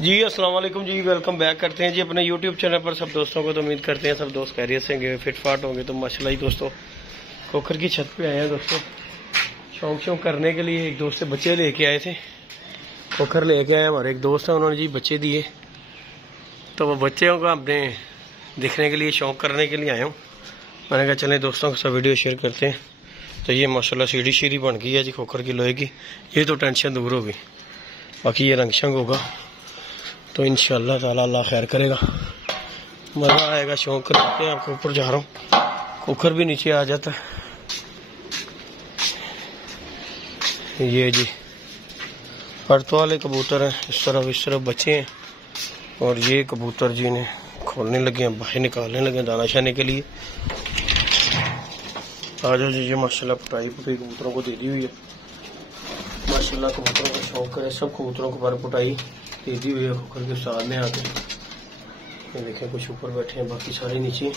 जी अस्सलाम वालेकुम जी, welcome back करते हैं जी अपने यूट्यूब चैनल पर सब दोस्तों को। तो उम्मीद करते हैं सब दोस्त खैरियत से होंगे, फिट फाट होंगे। तो माशाल्लाह ही दोस्तों खोखर की छत पे आए हैं दोस्तों, शौक करने के लिए। एक दोस्त से बच्चे लेके आए थे, खोखर लेके आए हमारे एक दोस्त है, उन्होंने जी बच्चे दिए। तो वो बच्चों को अपने दिखने के लिए, शौक करने के लिए आया हूँ। मैंने कहा चलें दोस्तों के साथ वीडियो शेयर करते हैं। तो ये माशाल्लाह सीढ़ी बन गई है जी खोखर की लोहे की। ये तो टेंशन दूर होगी, बाकी ये रंग शंग होगा तो इंशाअल्लाह ताला अल्लाह खैर करेगा, मज़ा आएगा। शौक करते हैं आपको। ऊपर जा रहा हूँ, खोखर भी नीचे आ जाता है। ये जी पर्त वाले कबूतर हैं, इस तरफ बच्चे हैं। और ये कबूतर जी ने खोलने लगे हैं, बाहर निकालने लगे दाना शाने के लिए। आ जाओ जी। ये माशाल्लाह पटाई कबूतरों को दे दी हुई है। माशाल्लाह कबूतरों का शौक है, सब कबूतरों को पर पटाई दे दी हुई है खोखर के साथ में आके। ये देखें कुछ ऊपर बैठे हैं, बाकी सारे नीचे।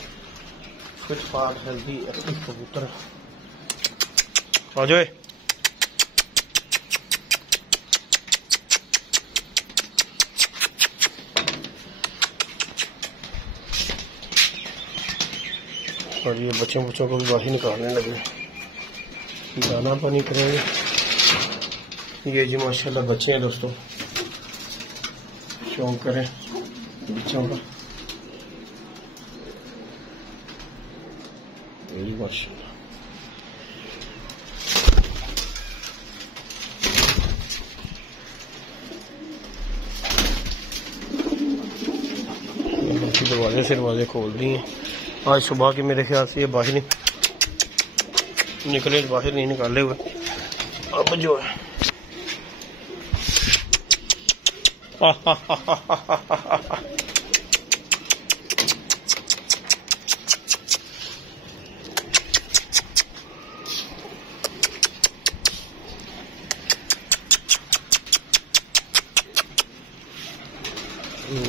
फिट फाट हेल्दी एक्टिव कबूतर। आ जाओ। और ये बच्चों को भी बाहर निकालने लगे, दाना पानी करेंगे। ये जी माशाल्लाह बच्चे हैं दोस्तों, शौक करें बच्चों का। यही माशाल्लाह दरवाजे खोल दिए। आज सुबह के मेरे ख्याल से ये बाहर नहीं निकले, बाहर नहीं निकाले हुए। अब जो है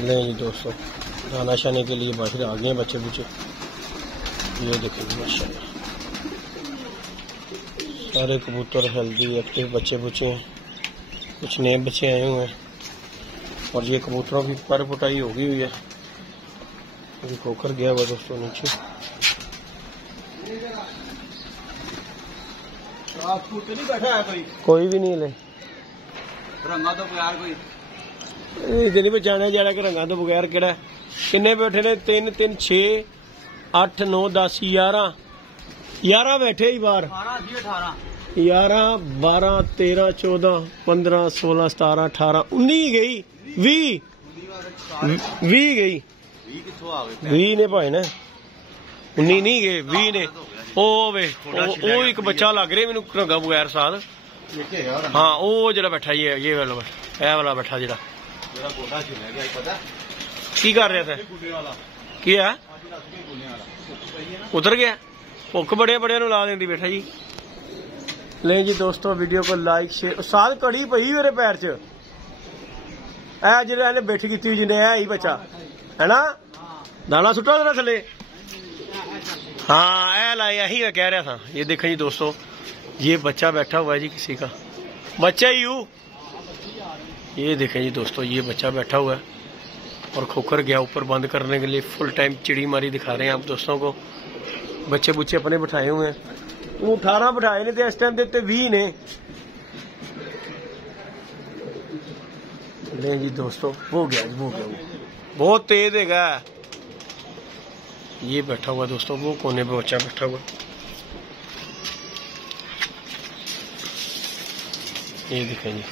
नहीं दोस्तों, दाना शाने के लिए बाहर आ गए हैं बच्चे बुच्चे। ये देखेंगे माशाल्लाह सारे कबूतर हेल्दी एक्टिव बच्चे बुच्चे हैं। कुछ नए बच्चे आए हुए हैं। और ये कबूतरों की पर पुटाई हो गई हुई है। अभी खोखर गया हुआ दोस्तों नीचे। नहीं बैठा है कोई भी नहीं ले रंगा तो बगैर कोई नहीं बचाने जा कि रंगा तो बगैर केड़ा। किन्ने बैठे ने? 3 3 6 8 9 10 11 बैठे ही बार। 11 12 13 14 15 16 17 18 19 गई 20 गई। 20 ने भाई ने 19 नहीं गए 20 ने। ओ एक बच्चा लग रहा मैनू रंगा बगैर साथ। हाँ वो जरा बैठा ये वाला बैठा जरा की कर रहा था की है उतर गया। भुख बड़े ला देंदी बैठा जी। ले जी दोस्तों वीडियो को लाइक शेयर। साथ कड़ी पई मेरे पैर च जिन्हें बैठ की जिन्हें है ही बच्चा है ना, दाना सुट्टा जरा थले। हाँ ऐ लाया ही मैं कह रहा था। ये देखें जी दोस्तों, ये बच्चा बैठा हुआ है जी, किसी का बच्चा ही हूँ। ये देखें जी दोस्तों, ये बच्चा बैठा हुआ है और खोखर गया ऊपर बंद करने के लिए। फुल टाइम चिड़ी मारी दिखा रहे हैं आप दोस्तों को। बच्चे बुच्चे अपने बिठाए हुए हैं। वो 18 बिठाए ने थे इस टाइम देते 20 ने। ले जी दोस्तों वो गया वो बहुत तेज है। ये बैठा हुआ दोस्तों, वो कोने पे बच्चा बैठा हुआ। ये देखें जी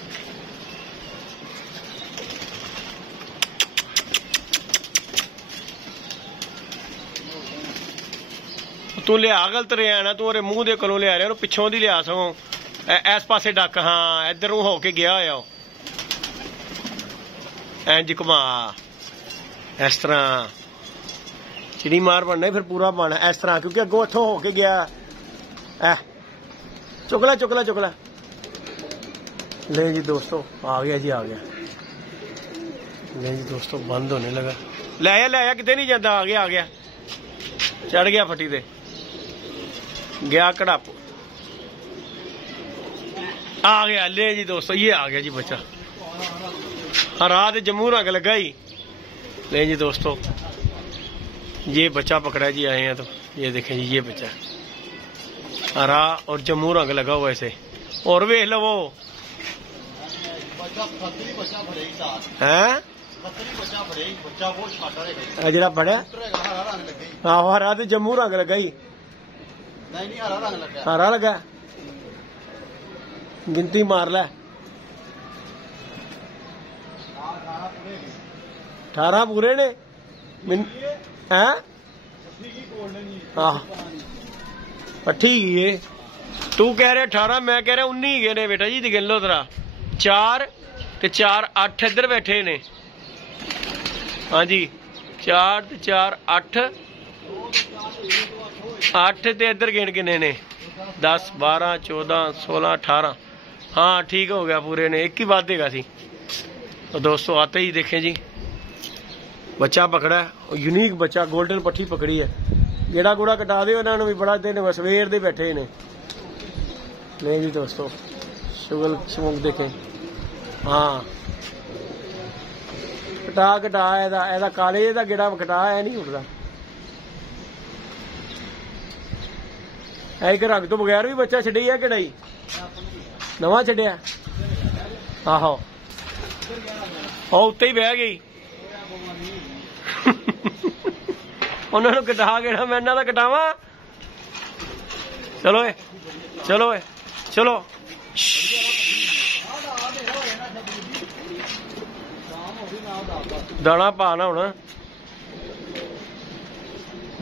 तू लिया गलत रहा ना, तू ओरे मुंह दे कोलों लिया रहा, पिछों दी लिया सगों इस पासे डक। हाँ इधरों हो के गया हो इंज घुमा इस तरह चिड़ी मार बनना फिर पूरा पाना इस तरह, क्योंकि अगों इथों हो के गया। चुकला ले जी दोस्तों आ गया जी आ गया। ले जी दोस्तों बंद होने लगा। ले आया कितने नहीं जाता। आ गया चढ़ गया फटी दे गया कड़ाप आ गया। ले जी दोस्तों ये आ गया जी बच्चा। हरा तो जम्मू रंग लगा ही। नहीं जी दोस्तों, ये बच्चा पकड़ा जी, आए हैं तो ये देखें जी, ये बच्चा हरा और जम्मू रंग लगा हुआ ऐसे। और वेख लो वो है जरा पढ़िया, आहो हरा तो जम्मू रंग लगा ही। हरा लगा, गिनती मार लै 18 पूरे ने है। पट्ठी है, तू कह रहे 18, मैं कह रहा 19 गए ने बेटा जी। गिन लो तेरा 4 ते 4 8 इधर बैठे ने। हाँ जी 4 ते 4 8 8 ते इधर गिन किन्ने ने 10 12 14 16 18। हाँ ठीक हो गया, पूरे ने। एक ही बात देगा सी। तो दोस्तों आते ही देखें जी, बच्चा पकड़ा है, यूनीक बच्चा, गोल्डन पट्ठी पकड़ी है। गेड़ा गुड़ा कटा दे उन्होंने भी बड़ा दिन सवेर दे बैठे ने। नहीं जी दोस्तों, शुगल शमुक देखें। हाँ कटा एदा काले दा गेड़ा कटा है, नहीं उठता। एक रंग तो बगैर भी बच्चा छड़ी है कढ़ाई, नवा छड़िया। आहो उत्ते ही बह गई। उन्होंने कटा गेड़ा, मैं इन्हों का कटावा। चलो चलो चलो दाना पाना होना।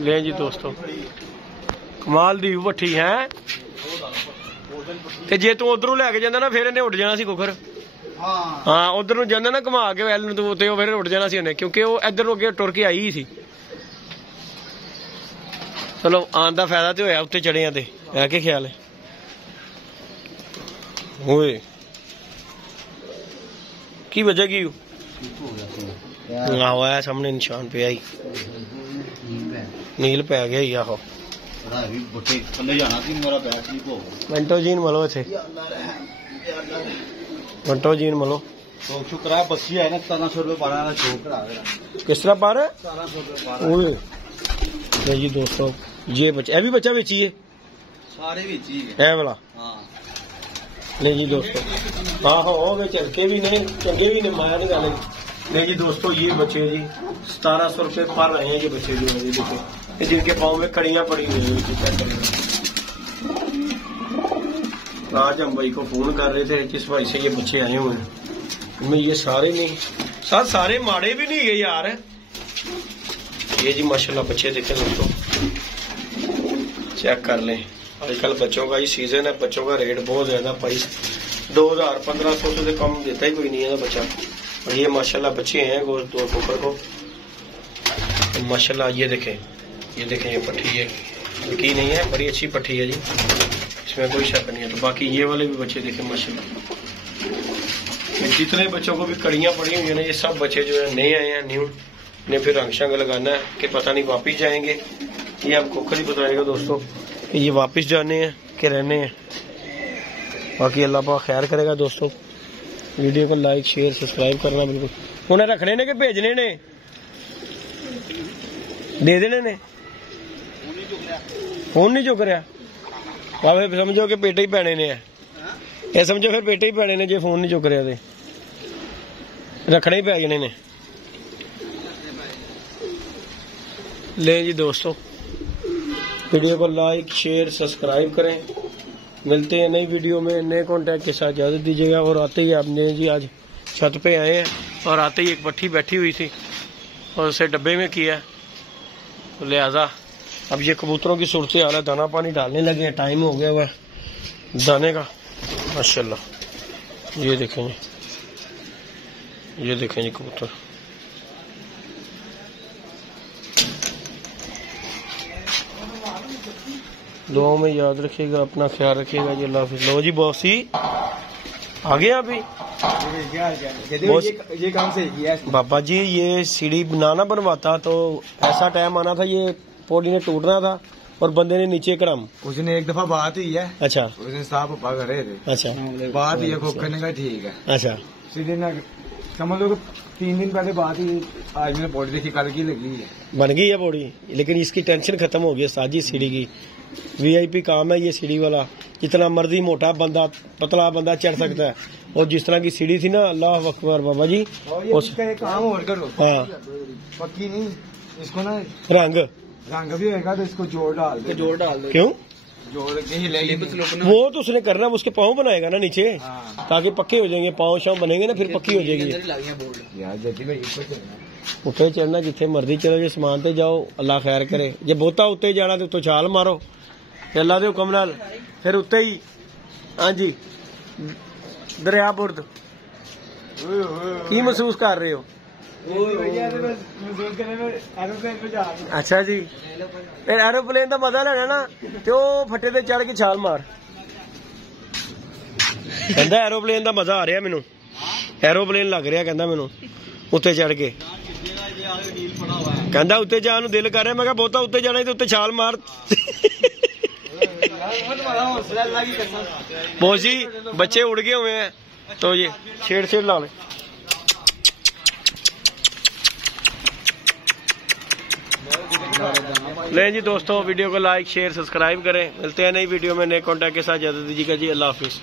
ले जी दोस्तों, कमाल दी भट्ठी है। ते जे तू उधरों लैके जांदा ना, फिर इन्हें उड़ जाना सी कुकर। हाँ उधर नूं जांदा ना घुमा के वैल नूं, तो फिर उड़ जाना सी उन्हें, क्योंकि वो इधर अगे टुर के आई ही सी। चलो आन दा फायदा तो होया, उत्ते चढ़े ते है के ख्याल है। ओए की वजह की आहो है सामने निशान पे आई, नील पै गया ही। आहो मिंटो जीन मलो इथे, मिंटो जीन मलो। बस्सी है ना 1700 रुपये पारा किस तरह पार है। 1700 रुपये जी दोस्तों, ये बच्चा, ये भी बच्चा बेची है, सारे बेची है वाला। नहीं जी दोस्तों, हाँ हो गए चलके भी नहीं, चंगे भी नहीं, माया गल। नहीं जी दोस्तों, ये बच्चे जी 1700 रुपये पर आए हैं। ये बच्चे जो है देखो, जिनके पाँव में कड़ियां पड़ी हुई हैं। आज हम भाई को फोन कर रहे थे, जिस भाई से ये बच्चे आए हुए हैं, मैं ये सारे नहीं, सारे माड़े भी नहीं गए यार। ये जी माशाल्लाह बच्चे देखे दोस्तों, चेक कर लें। आजकल बच्चों का ही सीजन है, बच्चों का रेट बहुत ज्यादा प्राइस 2000-1500 से कम देता ही कोई नहीं है बच्चा। और ये माशाल्लाह बच्चे हैं दो कुकर को, तो माशाल्लाह ये देखें, ये पट्टी है की नहीं है, बड़ी अच्छी पट्टी है जी, इसमें कोई शक नहीं है। तो बाकी ये वाले भी बच्चे देखें माशाल्लाह, जितने बच्चों को भी कड़ियां पड़ी हुई है ना, ये सब बच्चे जो है नए आए हैं, न्यू ने फिर रंग शंग लगाना है कि पता नहीं वापिस जाएंगे। ये हम कुकर ही बताएगा दोस्तों कि ये वापिस जाने हैं कि रहने हैं। बाकी अल्लाह पाक खैर करेगा दोस्तों। वीडियो को लाइक शेयर सब्सक्राइब करना बिल्कुल। उन्हें रखने ने कि भेजने ने, दे देने ने, फोन नहीं चुक रहा। फिर समझो कि पेटे ही पैने ने है, ये समझो फिर पेटे ही पैने ने जे फोन नहीं चुक रहा तो रखने ही पै जाने ने। ले जी दोस्तों, वीडियो को लाइक शेयर सब्सक्राइब करें। मिलते हैं नई वीडियो में नए कॉन्टैक्ट के साथ, इजाजत दीजिएगा। और आते ही आपने जी आज छत पे आए हैं, और आते ही एक पट्टी बैठी हुई थी और उसे डब्बे में किया, तो लिहाजा अब ये कबूतरों की सूरत हाल है, दाना पानी डालने लगे हैं, टाइम हो गया हुआ दाने का माशाल्लाह। ये देखें जी कबूतर, दुआओं में याद रखिएगा, अपना ख्याल रखिएगा जी। अल्लाह हाफिज़। लो जी बॉसी आ गया अभी। ये काम से किया बाबा जी, ये सीढ़ी बनाना बनवाता तो ऐसा टाइम आना था, ये पौड़ी ने टूटना था और बंदे ने नीचे करम। उसने एक दफा बात हुई है। अच्छा, उसने साहब पापा कर रहे थे। अच्छा, बात हुई है, खोखर ने कहा ठीक है। अच्छा, सीढ़ी ना समझ लो कि 3 दिन पहले बात ही, आज मैंने बॉडी देखी, कल की लगी है। बन गई है बॉडी, लेकिन इसकी टेंशन खत्म हो गई है साजी। सीढ़ी की वीआईपी काम है ये सीढ़ी वाला। जितना मर्जी मोटा बंदा, पतला बंदा चढ़ सकता है। और जिस तरह की सीढ़ी थी ना, अल्लाह अकबर बाबा जी। उसका एक काम और करो, हाँ, पक्की नहीं, इसको ना रंग भी होगा तो इसको जोड़ डाल दो। क्यों? जोड़ के ही ले वो तो उसने करना, उसके पाँव बनाएगा ना नीचे, हाँ। ताकि पक्के हो जाएंगे। पाँव शाव बनेंगे ना, फिर पक्की हो जाएगी। यार जल्दी भाई इसको चलना, उत्ते चढ़ना जिथे मर्जी चलो, जे समान ते जाओ, अल्लाह खैर करे। जे बहुता उत्ते जाना तो उत्ते छाल मारो अल्लाह दे हुक्म नाल, फिर उत्ते ही। हाँ जी, दरिया बुर्द की महसूस कर रहे हो? अच्छा जी, फिर एरोप्लेन का मजा लेना ना, तो फट्टे ते चढ़ के छाल मार। कहता एरोप्लेन का मजा आ रहा मैनू, एरोप्लेन लग रहा कहता मैनू उत्ते चढ़ के। कहता उत्ते जाने दिल कर रहा। मैं कहा बहुता उत्ते जाना तो उत्ते छाल मार। बहुत जी बच्चे उड़ गए हुए हैं, तो ये छेड़ ला ले। ले जी दोस्तों, वीडियो को लाइक शेयर सब्सक्राइब करें। मिलते हैं नई वीडियो में नए कॉन्टैक्ट के साथ। इजाज़त दीजिएगा जी, अल्लाह हाफिज़।